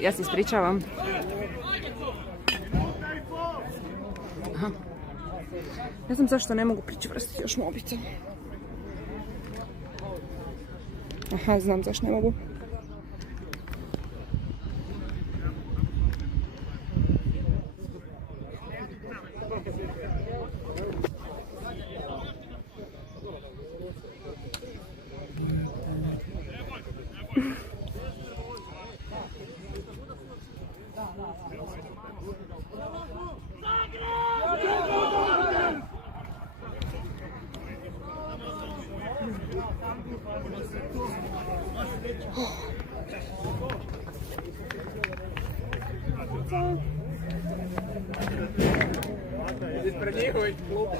Ja se ispričavam. Aha. Ne znam zašto ne mogu pričvrstiti još mobitel. Aha, znam zašto ne mogu. Ispred njihovih klupa.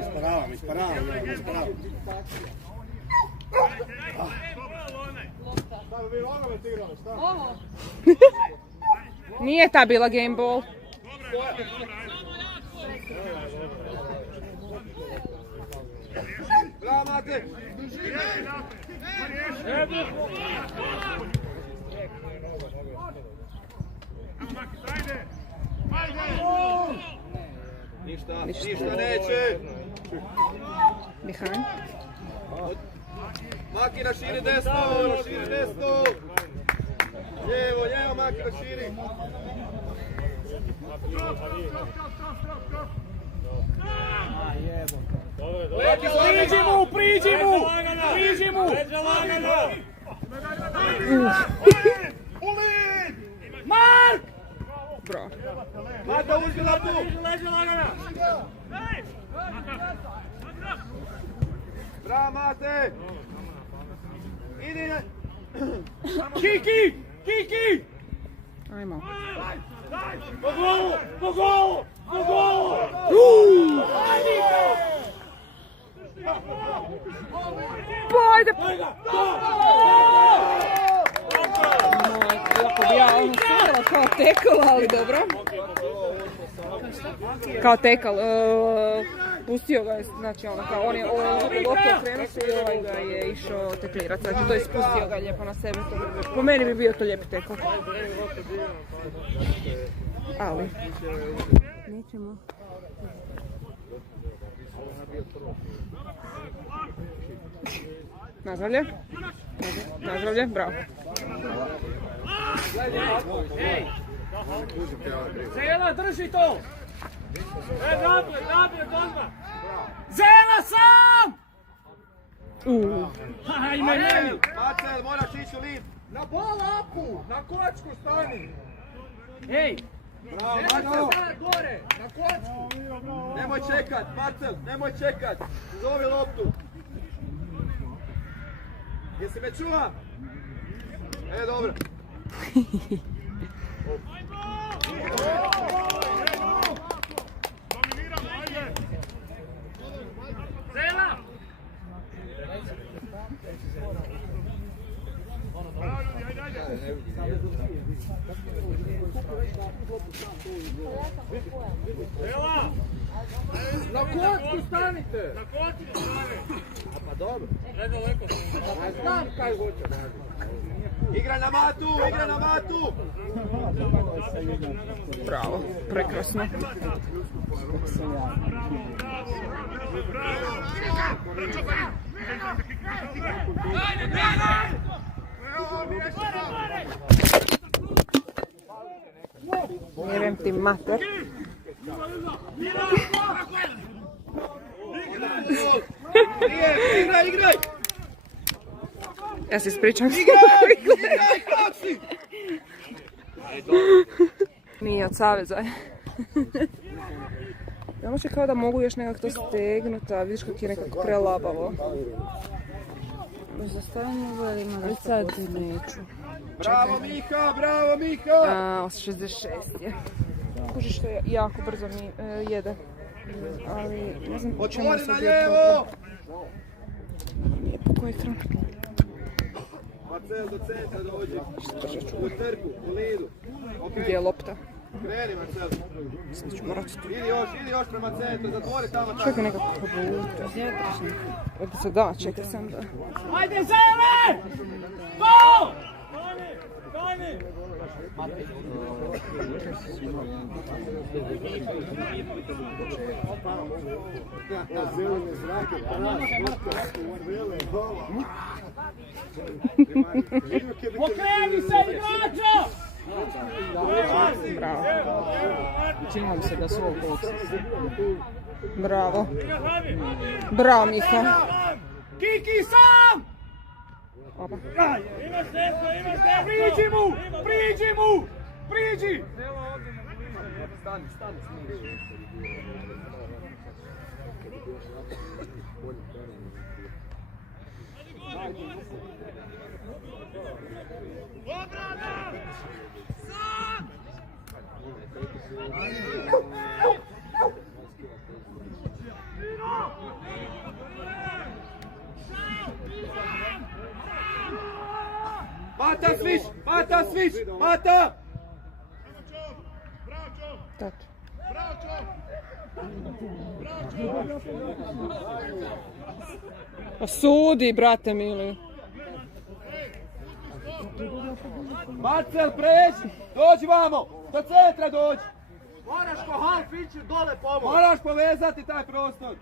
Isparavam. Nije ta bila game ball. Bravo, Mate! Ništa neće! Behind. Maki raširi desno! Lijevo, Maki raširi! Priđi mu! Mark! Bro. Mata, uđi na tu! Bravo, Mate! Idi! Kiki! Ajmo. Po golu! Ajde! Jako bi ja ono sudala kao tekal, ali dobro. Kao tekal. Pustio ga je, znači ono kao on je loptu okrenuo se i ovaj ga je išao teklirati. Znači to je spustio ga lijepo na sebe. Po meni bi bio to lijepi tekal. Ali nećemo. Nazdravlje, bravo. Zela, drži to! Naprijed, odmah! Zela sam! Ajme, meni! Marcel, moraš ići u lid! Na bolapu! Na kočku stani! Ej! Bravo, Marcel! Gore! Na kočku! Nemoj čekat, Marcel, nemoj čekat! Zovi loptu! Jesi me čula? Dobro! Zela! Na kocku stanite! Na kocku stanite! Pa dobro. Znam kaj hoće. Igra na matu! Bravo, prekrasno. Vjerujem ti mater. Igraj! Ja se ispričam. Nije od saveza. Ja možda kao da mogu još nekako to stegnuti, a vidiš kako je nekako prelabavo. Možda stavimo velima da sad neću. Bravo Miha! 66 je. Kužiš što je jako brzo mi jede. Ali ne znam po čemu se bio problem. Nije poko ekran. Marcel, do centra dođi. U trku, u lidu. Gdje je lopta? Kreni, Marcel. Sad ću morat tu. Idi još prema centru, zatvori tamo. Čekaj nekako butu. Da, čekaj sam da. Ajde, Zele! Go! Dani! Zelene zrake, Pokreni se, igračo! Bravo. Učinilo mi se da su ovo boksa. Bravo. Bravo, Miha. Kiki sam! Opa. Imaš nešto, priđi mu! Priđi mu! Priđi! Stani. Obrana! Sam! Mata sviš! Mata! Tač. Sudi, brate mili. Marcel, pređi! Dođi vamo! Do centra dođi! Moraš ko half ići dole pomoć! Moraš povezati taj prostor!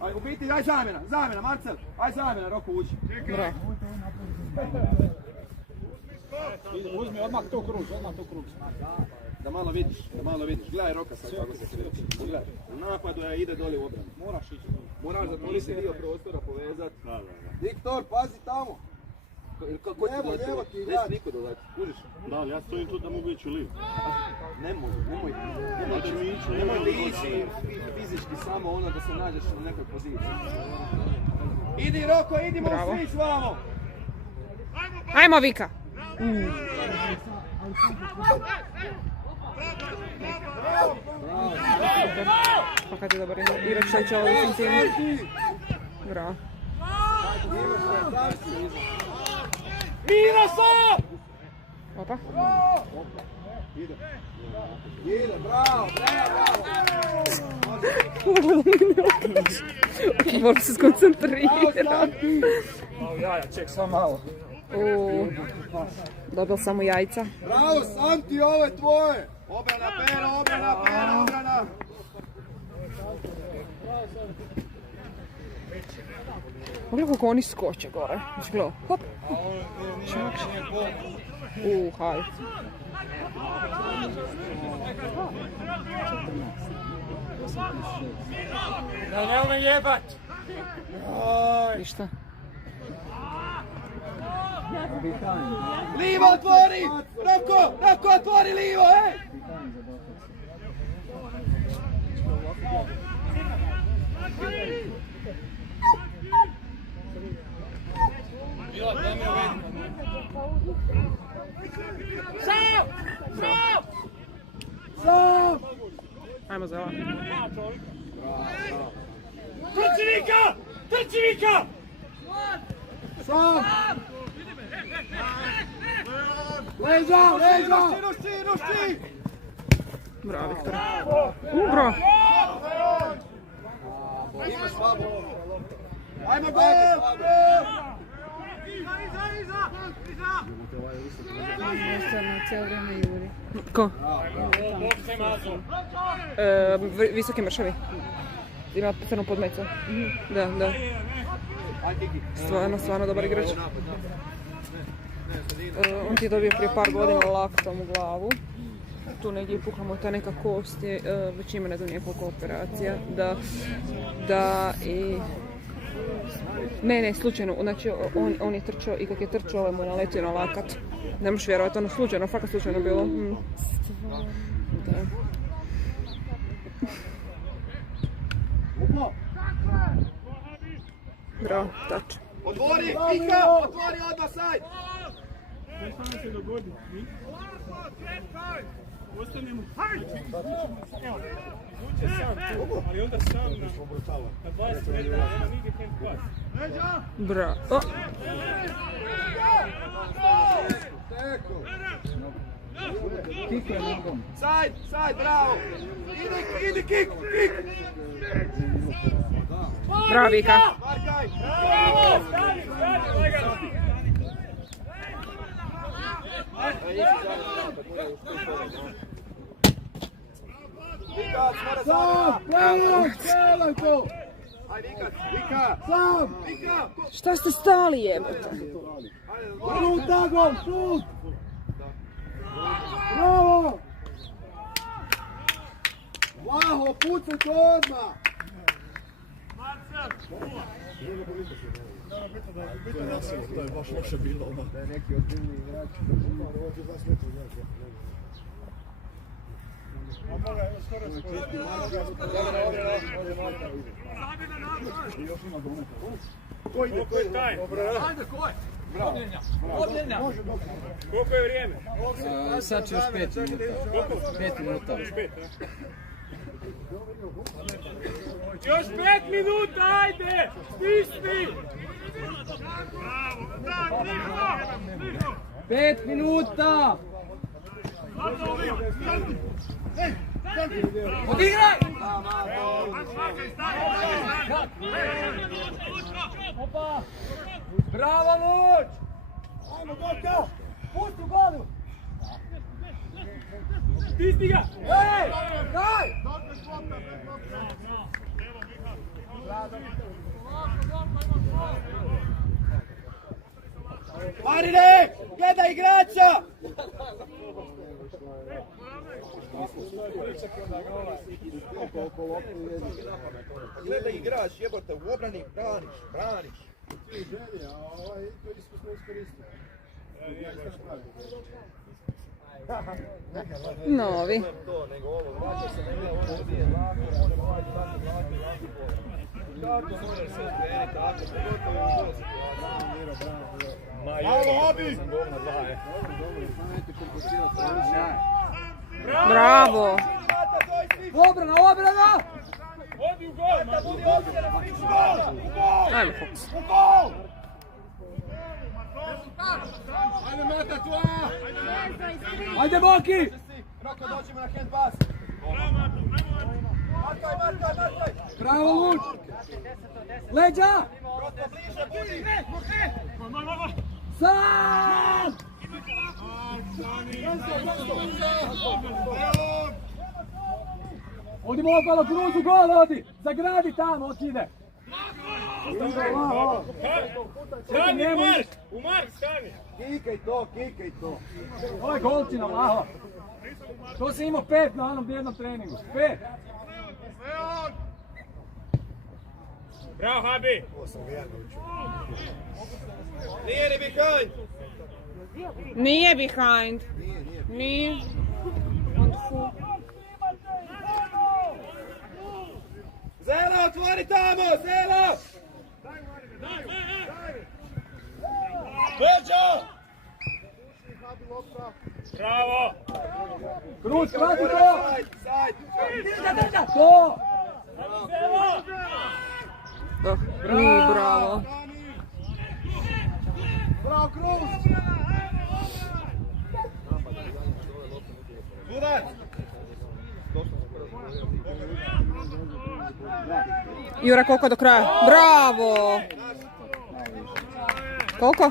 Aj, u biti, aj zamjena, Marcel! Aj zamjena, Roko uđi! Bravo. Uzmi odmah to kruž. Da malo vidiš, gledaj Roka sad kako se kreće. Gledaj, u napadu ide dolje u obranu. Moraš zatvoriti dio prostora, povezati. Viktor, pazi tamo! Lijevo ti igrač. Neće niko dolati, kužiš? Da, ali ja stojim tu da mogu ići u liv. Nemojte ići fizički samo ono da se nađeš na nekoj poziciji. Idi Roko, idimo u svić vamo! Ajmo, Vika. Pa kad je dobar igrač, šta će ovo definitivno. Bravo. Mira sam! Opa. Ide, bravo! Moram se skoncentrirati. Jaja, ček, samo malo. Dobil sam u jajca. Bravo, Santi, ovo je tvoje! Obrana, Pero, obrana! Pogledaj kako oni skoče gore. Znači gledaj, hop. Haj. Nemoj me jebat! Ništa. Livo otvori! Roko otvori livo, ej! Sam! Ajmo za ovo. Trči Vika! Sam! Leđa! Rušti! Bravo, Viktor. Bravo. Imaš babu! Ajmo gol! Ko? Visoki mršavi. Ima crnu podmecu. Da. Stvarno dobar igrač. On ti je dobio prije par godina laktom u glavu. Tu negdje je pukla mu ta neka kost, već ima ne znam nekoliko operacija. Da i... Ne, slučajno, znači on je trčao i kako je trčao, ovaj mu je naletio na lakat. Ne možeš vjerovati, ono slučajno, fakat slučajno bilo. Da. Bravo, tač. Otvori, Vika, otvori odmah sajd! Nešto nam se dogodi. Ostanemo. Evo, izvuče sam tu, ali onda sam na 20 metara, nema nigdje ten pas. Bravo. Side, bravo! Idi, kick! Bravo, Vika. Markaj! Bravo! Stani, lagano! Vikac, mora sada! Bravo! Strelaj to! Aj, Vika! Sam! Vika! Šta ste stali, jebote? Šut, Dago, šut! Bravo! Vlaho, pucaj to odmah! To je baš loše bilo. Da je neki ozbiljni igrač. Ko ide? Ajde, ko je? Obljenja. Koliko je vrijeme? Sad će još 5 minuta. 5 minuta. Još 5 minuta, ajde! Stisni! 5 minuta! Odigraj! Bravo, Luč! Ajmo, Gorka! Pusti u golu! Stisni ga! Ej! Daj! Marine! Gledaj igrača! Gledaj igrač, jebote, u obrani braniš. Novi. Bravo! Obrana! Odi u gol! Ajmo, Fox. Ajde, Mata, tu! Ajde, Boki! Roko, dođemo na handbas. Markaj! Bravo, Luč! Leđa! Roko, bliže, budi! Sam! Odimo okolo, kruzu, gol odi! Zagradi tamo, okide! Stani, u mark, stani! Kikaj to! Ovo je golčina, Vlaho! To si imao 5 na onom bijednom treningu. 5! Bravo, Habi! Nije ni behind! Nije behind. Nije. Wonderful. Zela, otvori tamo! Zela! Veđa! Bravo! Kruz, krati to! Drža! To! Bravo. Bravo, Kruz! Budac! Jura, koliko do kraja? Bravo! Koliko?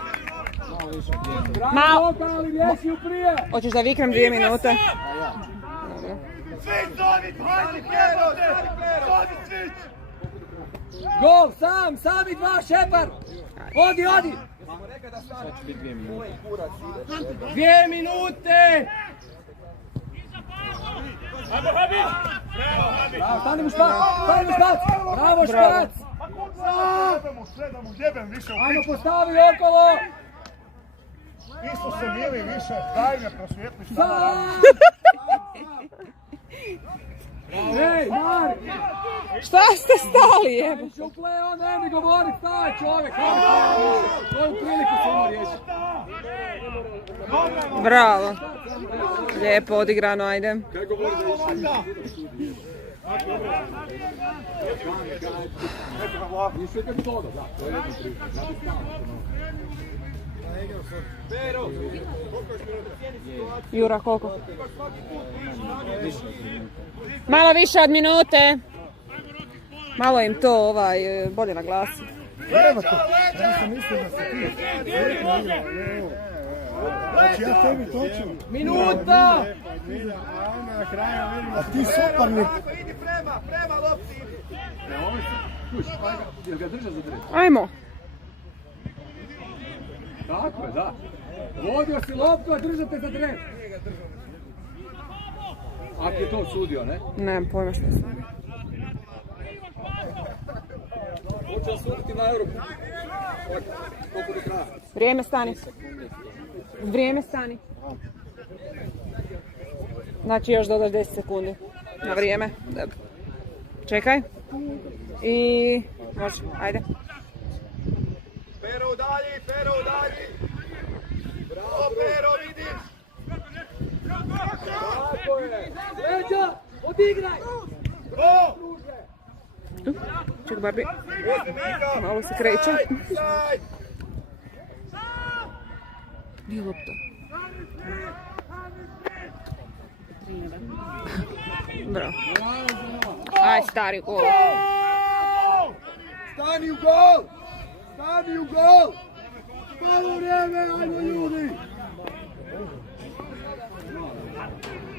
Malo. Ali riješi u prije! Hoćeš da viknem 2 minute? Gol, sami dva, Šepar! Odi! Sad će biti 2 minute. 2 minute! Ajmo, Habi! Bravo, stani mu špac! Bravo, špac! Sve da mu jebem više u Ajmo, pičku. postavi okolo! Isto se mili više, daj me prosvijetli šta. Sam! Ej, Mark! Šta ste stali, jebe? Više u play, on ne mi govori, staj čovjek! Koju priliku se ima riješiti? Bravo. Lijepo odigrano, ajde. Kaj govori da išli? Išli toga, da. To je jedna priča. Pero! Jura, koliko? Malo više od minute. Malo im to bolje naglasi. Evo to, ja sam mislio da se ti. Znači ja tebi točim. Minuta! A ti suparnik. Idi prema lopti! Jel ga drža za dres? Ajmo. Tako je, da. Vodio si loptu, a držate za dres. Ako je to sudio, ne? Nemam pojma što sam. Hoće li suditi na Europu? Koliko do kraja? Vrijeme stani. Vrijeme stani. Znači još dodaš 10 sekundi. Na vrijeme. Dobro. Čekaj. I... može, ajde. Pero udalji, Pero udalji! Bravo, Pero, vidiš! Tako je! Leđa, odigraj! Go! Tu, ček Barbie. Malo se kreće. Gdje je lopta? Bravo. Aj, stari gol. Stani u gol! Stani u gol! Malo vrijeme, ajmo ljudi!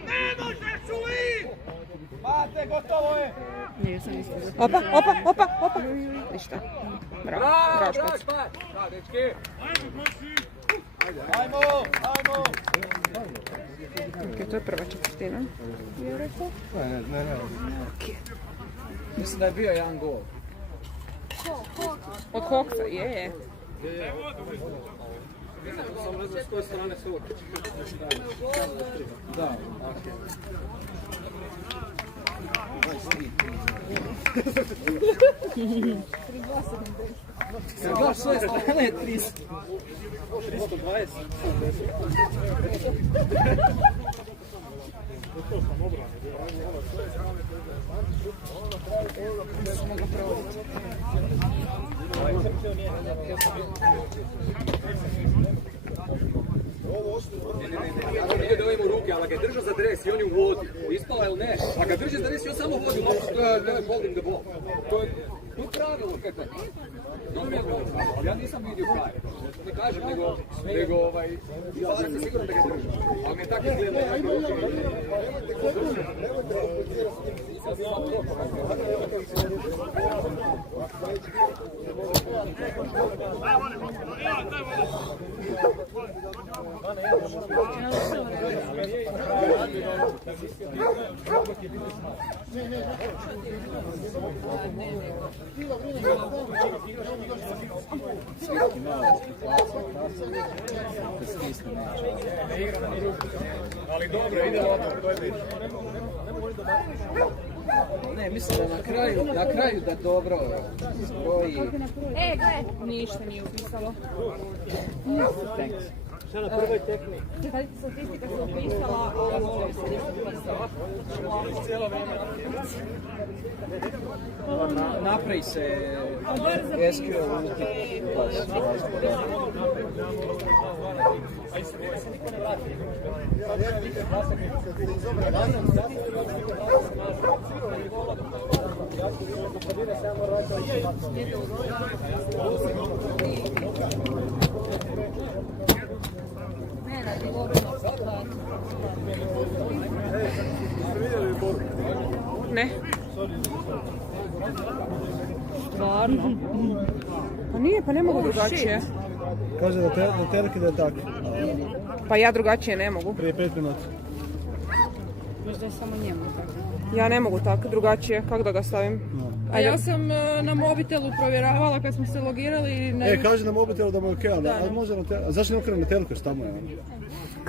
Ne možeš u lid! Mate, gotovo je! Opa. Ništa. Bravo, bravo špac. Da, dečki! Ajmo! Ok, to je prva četvrtina. Je rekao? Ne. Mislim da je bio jedan gol. Od Hoksa, je. Samo ne znam s koje strane su. Da. Sad gledaš s svoje strane je 320. Nije da ovim u ruke, ali ga je držao za dres i on je u vodi. Ispala ili ne? A ga drži za dres i on samo vodi. To je holding the ball. To je pravilo kako je. Ali ja nisam vidio kraj. Ne kažem, nego ja sam siguran da ga držao. Ali me tako izgleda. Ali dobro, ide to je bitno. Ne, mislim da na kraju da dobro zbroji. Gle. Ništa nije upisalo. Šta na prvoj tekmi? Statistika se upisala, a ovo se ništa upisala. Napravi se SQL unuti. Ne. Stvarno? Pa nije, pa ne mogu drugačije. Kaže da teleki da je tako. Pa ja drugačije ne mogu. Prije 5 minuta. Možda je samo njemu tako. Ja ne mogu tako drugačije. Kako da ga stavim? A ja sam na mobitelu provjeravala kad smo se logirali. Kaže na mobitelu da mu je okej, ali može na teleki. A zašto ne okrene na teleki, šta mu je?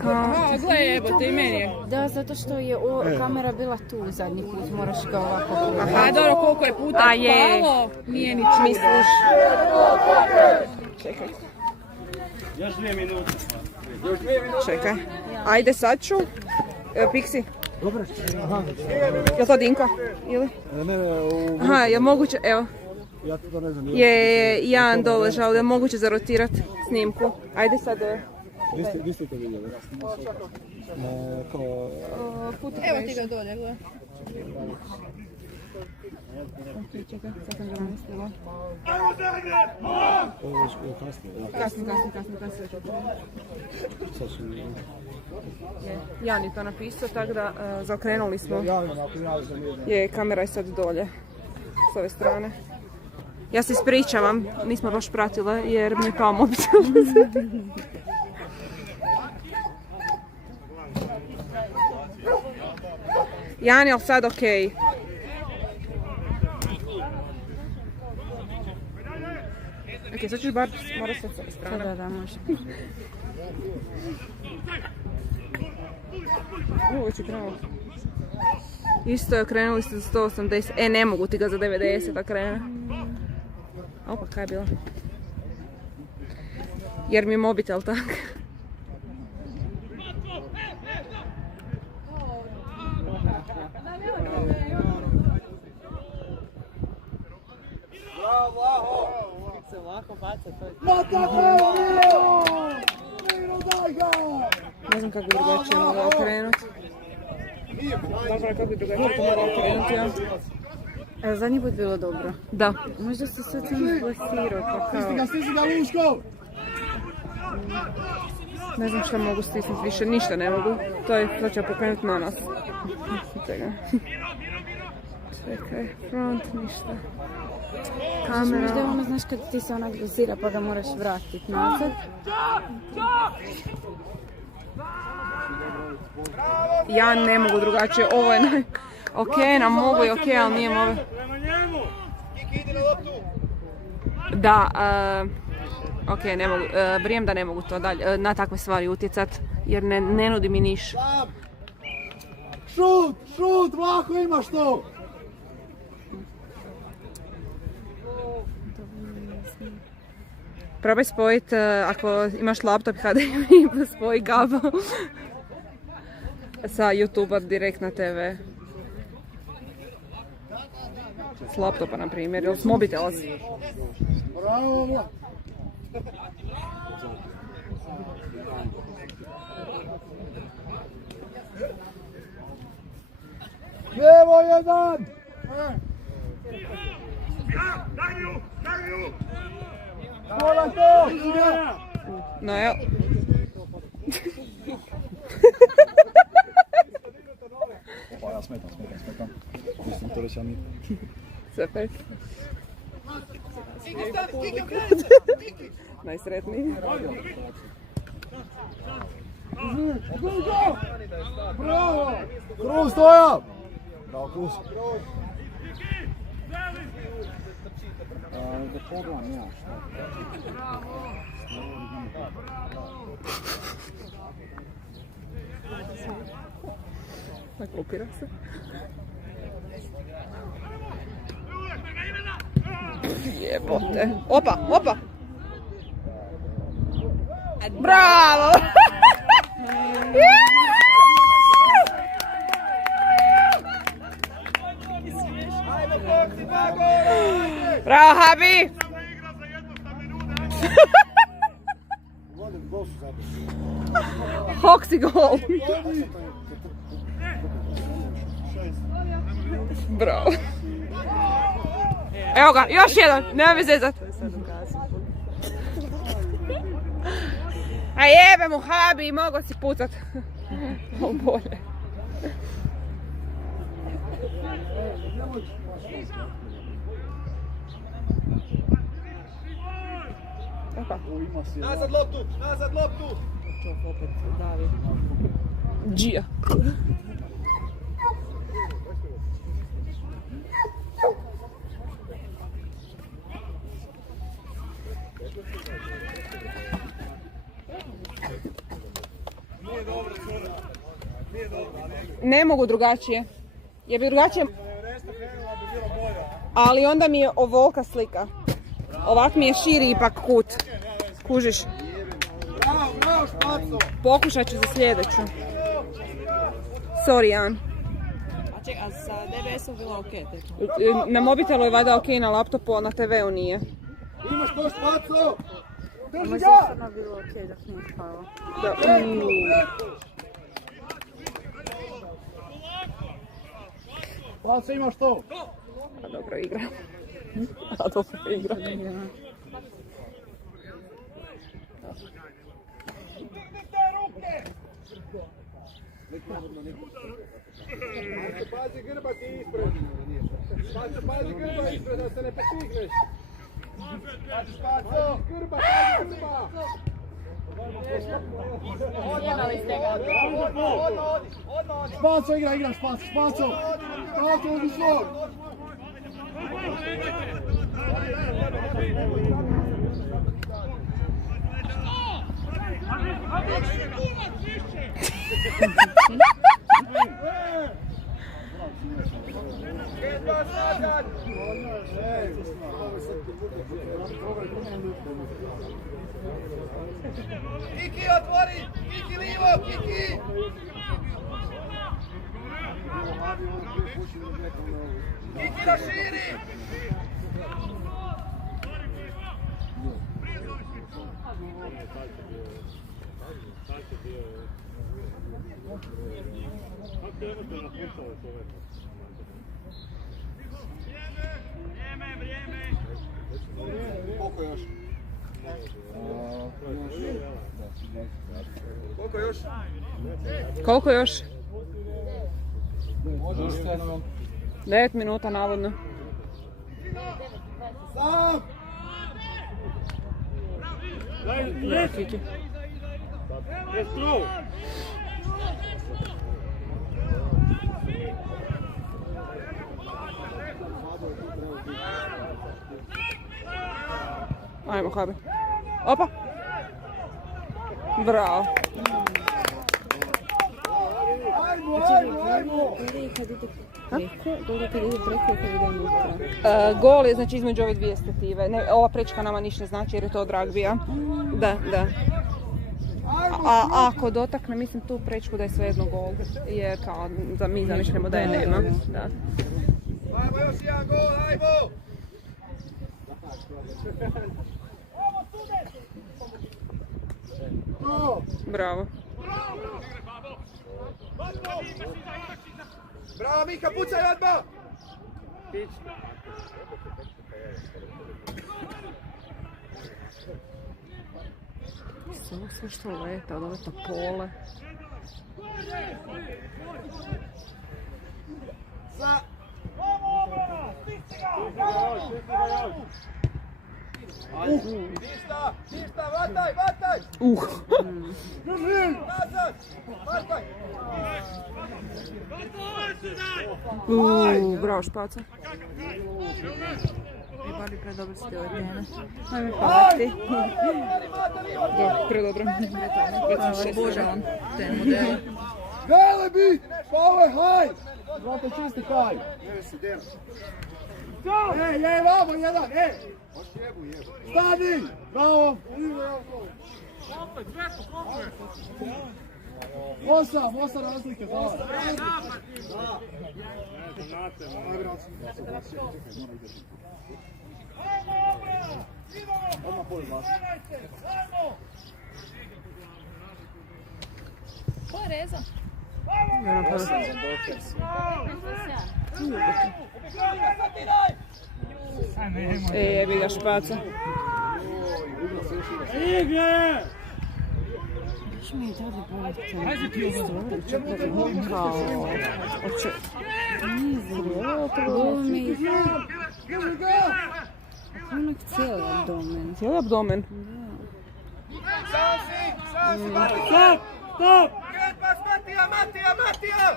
Aha, gledaj, jebote, i meni je. Da, zato što je kamera bila tu zadnji put, moraš ga ovako gledati. Aha, dobro, koliko je puta palo, nije ni misliš. Čekaj. Još 2 minute. Čekaj. Ajde, sad ću. Pixi. Je to Dinko? Ili? Aha, je moguće, evo. Ja to ne znam. Je Jan doležao, je moguće zarotirat snimku. Ajde sad. Gdje ste to vidjeli? Evo ti ga dolje, gledaj. Čekaj, sad sam ga namestila. Ovo je kasnije. Kasnije. Jan je to napisao, tako da zaokrenuli smo. Je, kamera je sad dolje, s ove strane. Ja se ispričavam, nismo baš pratile jer mi je pao mobitel. Jan, je li sad okej? Ok, sad ćeš bar morat sad s ove strane. Da, može. Već je krenulo. Isto je, krenuli ste za 180. Ne mogu ti ga za 90 da krene. Opa, kaj je bilo? Jer mi je mobitel tak. Ne znam kako bi drugačije mogao okrenuti. Dobro, kako bi drugačije mogao okrenuti, ja? Zadnji put bilo dobro. Da. Možda se sad sam izblasirao, pa kao... Stiži ga Luško! Ne znam šta mogu stisnuti više, ništa ne mogu. To je, to će pokrenuti na nas. Čekaj, front, ništa. Možda je Kamera. ono, znaš kad ti se onak dozira pa ga moraš vratiti nazad. Ja ne mogu drugačije, ovo je naj... Ok, nam mogu i ok, ali nije mogu. Da, ok, ne mogu, vrijem da ne mogu to dalje, na takve stvari utjecat, jer ne nudi mi niš. Šut, Vlaho imaš to! Probaj spojit, ako imaš laptop HDMI, spoji kabel sa YouTube-a direkt na TV. S laptopa, na primjer, ili s mobitela. Bravo, Vlaho! Evo jedan! Mola to! No, evo. Pa ja smetam. Mislim to reći, ja nijem. Super. Najsretniji. Bravo! Kruz stoja! Bravo, Kruz. Da pogledam ja šta. Tako opira se. Jebote. Opa! Bravo! Bravo, Habi! Hoxi gol! Bravo! Evo ga, još jedan, nema mi zezat. A jebe mu Habi, mogao si pucat. Ovo bolje. Nazad loptu! Džija. Ne mogu drugačije. Je bi drugačije... Ali onda mi je ovolika slika. Ovak mi je širi ipak kut. Kužiš? Bravo, Špaco! Pokušat ću za sljedeću. Sorry, Jan. A čekaj, a sa DBS-om bilo okej tekmo? Na mobitelu je valjda okej, na laptopu, a na TV-u nije. Imaš to Špaco! Drži Možda ga! je stvarno bilo okej dok nije palo. Špaco, imaš to? A dobro igra. A dobro igra. Pazi grba ti ispred. Pazi grba ispred da se ne postigneš. Špaco! Grba, pazi grba! Špaco, igra, Špaco, Špaco! Špaco, odi svoj! Kiki otvori! Kiki livo! Kiki! Kiki raširi! Koliko još? Koliko još? Koliko još? 9 minuta navodno. Sam! Kiki. Let's go! Ajmo, Habe. Opa! Bravo. Gol je znači između ove dvije stative. Ne, ova prečka nama ništa ne znači jer je to od ragbija. Da, da. A ako dotakne, mislim tu prečku da je svejedno gol. Jer kao da mi zamišljamo da je nema. Da. Ajmo još jedan gol, ajmo! Bravo. Bravo Mika, pucaj odmah! Sve što leta, od ove topole. Za! Ništa, ništa, vataj, vataj! Nazad, vataj! Bravo Špaca. Bali predobro ste ove teme. Ajme, hvala ti. Predobro. Obožavam te modele. Galebi! Pove, haj! Zlato čisti haj! Ej, vamo jedan, ej! Stani! Bravo! 8 razlike, hvala. Ko je rezao? Jebi ga Špaca. Igre! Još mi je dalje bolite. Kao... Oče... Glumi. Onak cijeli abdomen. Cijeli abdomen. Sam si, Matija! Stop! Stop! Kretpas, Matija, Matija, Matija!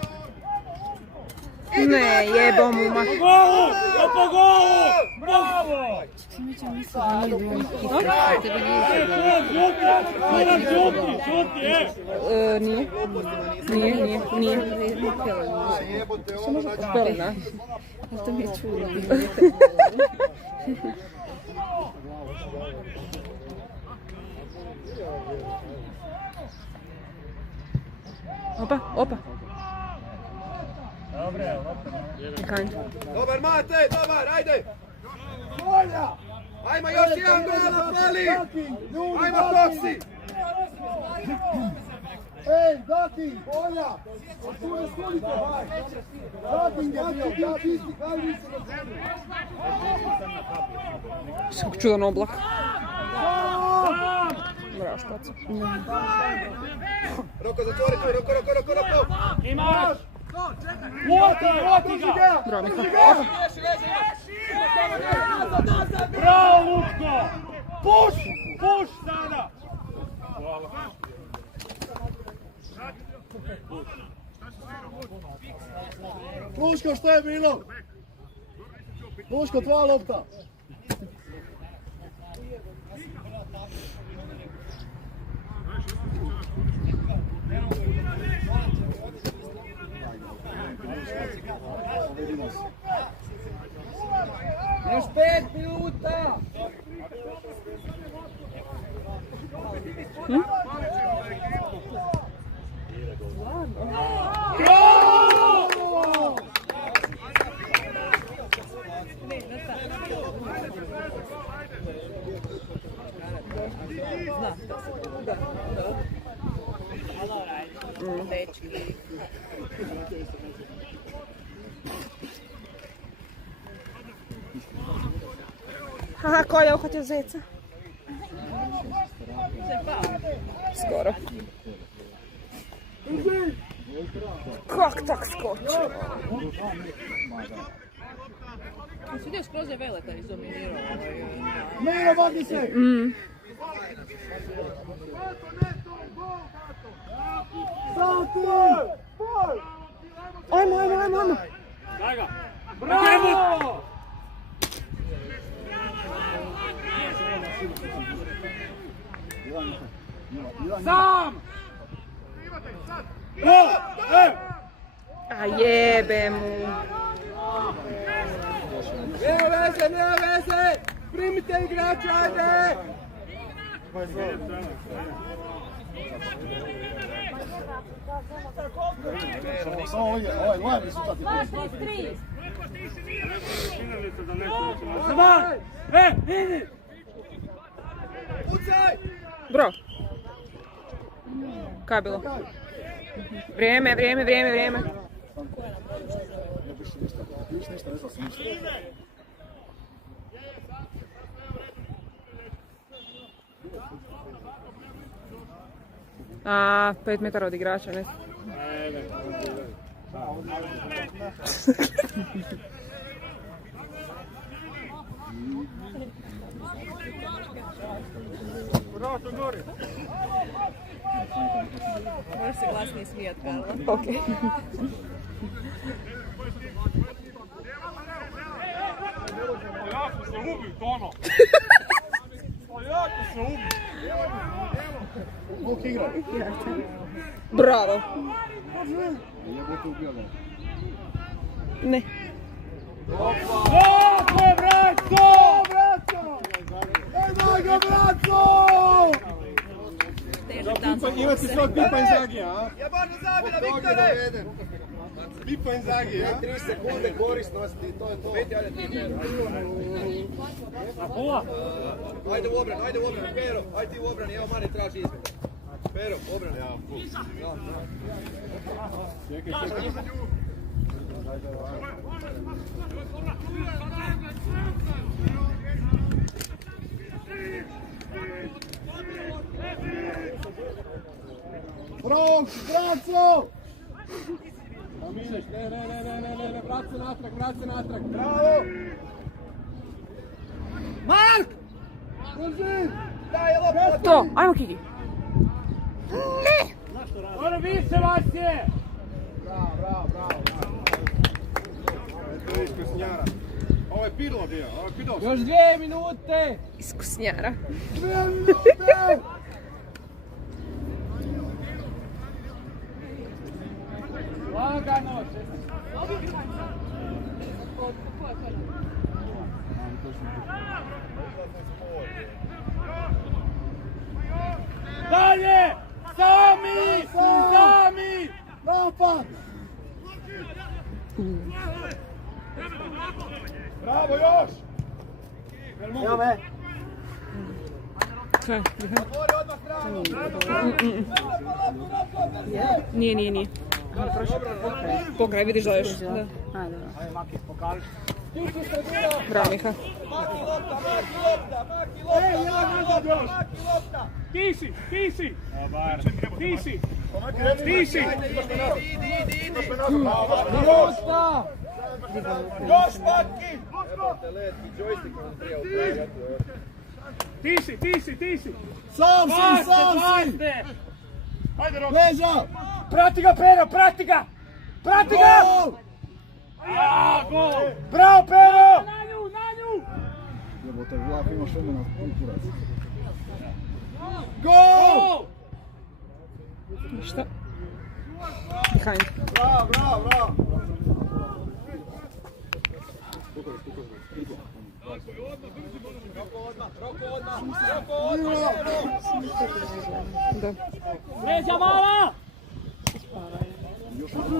Ne, jebo mu ma... Po golu! Po golu! Bravo! Samo ću misliti da nije bilo hitno. Tebe nije Nije. Nije. Jebote, Što može popelena? To mi je čudo. Opa, opa. Kind. Dobar Mate, dobar, ajde! Ajmo još jedan gol, fali! Ajmo Koksi! Ej, Daki, Olja! Tu ne sklonite, vaj! Daki, bio čisti, kaj vi se Kako čudan oblak. Bravo, štacu. Roko, zatvori tu, Roko! Imaš! Oti ga! Bravo, Mika. Bravo, Lučko! Puš sada! Luško, što je bilo? Luško, tvoja lopta! Još 5 minuta! Haha, ko je uhvatio zeca? Skoro. Kak tak skočio? Vidio skroz je Veleta izdominirao. Miro, vadi se! Sati! Ajmo. Daj ga! Bravo! Sam! A jebe mu. Nema veze! Primite igrače, ajde! Samo ovaj gledaj rezultati. Sama! Vidi! Pucaj! Bro. Kaj je bilo? Vrijeme. Ništa, ne znam se ništa. A, 5 metara od igrača, ne? Možeš se glasnije smijat, Karla. Okej. Jako se ubit, ono! Jako se ubit! Bok igra. Bravo. Jebote ubija ga. Ne. Kako je, braco! Daj ga, braco! Težak dan sam Imate svog Pipa Inzaghi, a? Jebano zabila, Viktore! Pipa Inzaghi, a? 3 sekunde korisnosti, to je to. Ajde u obranu, Pero, ajde ti u obrani, evo Mane traži izmet. Pero, obrani. Braco! Ideš, ne, vrat se natrag. Bravo! Mark! Drži! Daj, loptu! To, ajmo Kiki. Ono više vas je! Bravo. To je iskusnjara. Ovo je Pirlo bio, Još 2 minute! Iskusnjara. 2 minute! Lagano! Dalje! Sami! Bravo, još! Evo me. Kaj? Otvori odmah pravo. Nije. Pokraj, vidiš da još. Da. A, dobro. Bravo, Miha. Maki lopta. Tisi! Tisi! Idi! Još Maki! Tisi! Sam si! Hajde, Rok! Leža! Prati ga, Pero, prati ga! Prati ga! Gol! Gol! Bravo, Pero! Jebote, vlak ima šume na kurac. Gol! Šta? Behind. Bravo! Da. Leđa mala!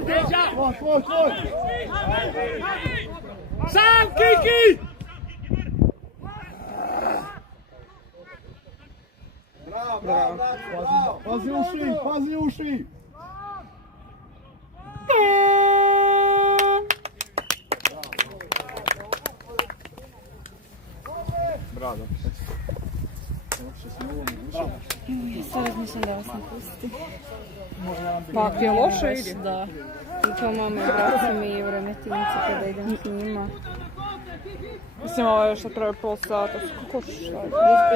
Leđa! Tvoj! Sam, Kiki! Bravo. Pazi uši! Bravo. Sad razmišljam da vas napusti. Pa ako je loše, idi. Da. I to mama i braca mi i u Remetincu kada idem s njima. Mislim, ovo je još treba pol sata. Kako šta?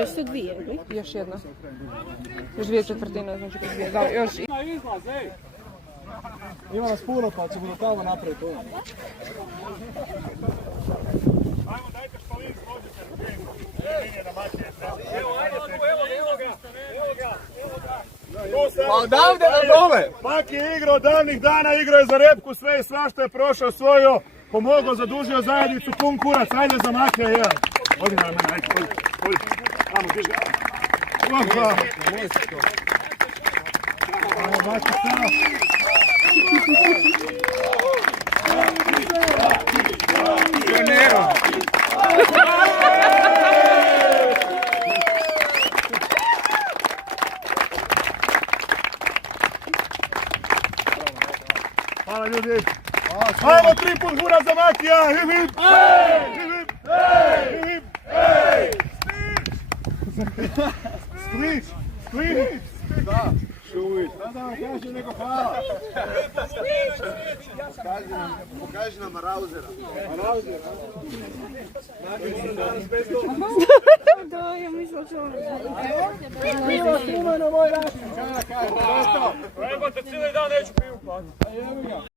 Još su dvije, ili? Još jedna. Još 2/4, znači kroz 2. Da, još. Na izlaz, ej! Ima nas puno, pa ćemo do tamo napraviti ovo. Ajmo, dajte špalin, složite. Pa odavde na dole! Pak je igrao davnih dana, igrao je za repku, sve i svašta je prošao, osvojio, pomogao, zadužio zajednicu, pun kurac, ajde za Makija, jedan. Odi na mene, ajde, odi. Amo, diži ga. Opa! Ajmo, Maki, stano. Pionero! Hvala ljudi. Ajmo, 3 put hura za Makija. Hip, hip. Hip, hip. Split. Split. Da, šuj. Da, kaži nego hvala. Pokaži nam Rauzera. Da, ja mislim da ću ovo Moj račun. Evo te cijeli dan neću pivu platiti.